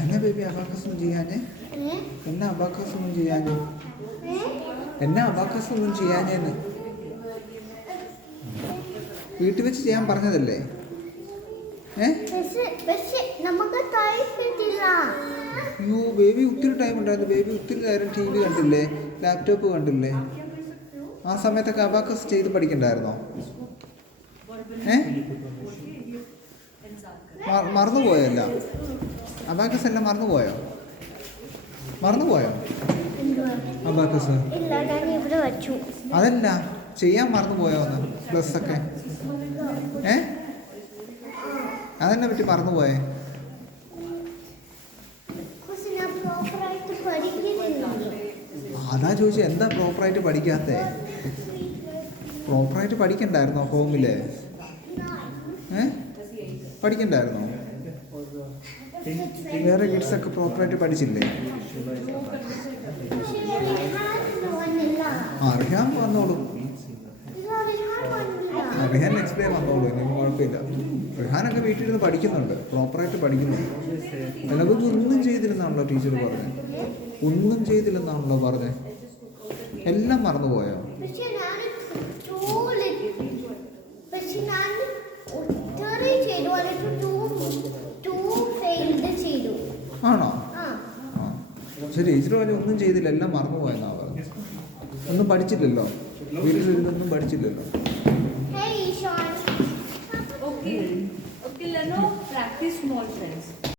എന്നാ baby abacus ചെയ്യാഞ്ഞേ? എന്നാ abacus ചെയ്യാഞ്ഞേ? എന്നാ അബാക്കസ് ഒന്നും ചെയ്യാഞ്ഞേന്ന്? വീട്ടിൽ വെച്ച് ചെയ്യാൻ പറഞ്ഞതല്ലേ? അയ്യോ ബേബി ഒത്തിരി ടൈം ഉണ്ടായിരുന്നു. ബേബി ഒത്തിരി നേരം ടി വി കണ്ടില്ലേ? ലാപ്ടോപ്പ് കണ്ടില്ലേ? ആ സമയത്തൊക്കെ അബാക്കസ് ചെയ്ത് പഠിക്കണ്ടായിരുന്നോ? ഏ? മ- മറന്നുപോയല്ല. അബാക്കസ് എല്ലാം മറന്നുപോയോ? മറന്നുപോയോ? അബാക്കസ് അതല്ല ചെയ്യാൻ മറന്നുപോയോ ഒന്ന് പ്ലസ് ഒക്കെ ഏ? അതെന്നെ പറ്റി മറന്നുപോയേ? അതാ ചോദിച്ചത് എന്താ പ്രോപ്പറായിട്ട് പഠിക്കാത്തേ? പ്രോപ്പറായിട്ട് പഠിക്കണ്ടായിരുന്നോ ഹോമിൽ പഠിക്കണ്ടായിരുന്നോ? വേറെ കിഡ്സ് ഒക്കെ പ്രോപ്പറായിട്ട് പഠിച്ചില്ലേ? അറിയാൻ വന്നോളൂ. റിഹാൻ നെക്സ്റ്റ് വന്നോളൂ ഇനി കുഴപ്പമില്ല. റിഹാനൊക്കെ വീട്ടിലിരുന്ന് പഠിക്കുന്നുണ്ട് പ്രോപ്പറായിട്ട് പഠിക്കുന്നുണ്ട്. നിലവിൽ ഒന്നും ചെയ്തില്ലെന്നാണല്ലോ ടീച്ചർ പറഞ്ഞത് ഒന്നും ചെയ്തില്ലെന്നാണല്ലോ പറഞ്ഞത് എല്ലാം മറന്നുപോയോ? പക്ഷെ ഞാൻ ടൂൽ പക്ഷെ ഞാൻ ഒത്തിരി ചെയ്തു അതിട്ട് ടൂ ടൂ ഫെയിൽഡ് ചെയ്തു ആണോ? ശരി ഇച്ചിരി പറഞ്ഞ ഒന്നും ചെയ്തില്ല എല്ലാം മറന്നുപോയെന്നാ പറഞ്ഞത്. ഒന്നും പഠിച്ചില്ലല്ലോ? വീട്ടിലിരുന്നൊന്നും പഠിച്ചില്ലല്ലോ? Okay. Okay, Leno, practice small friends.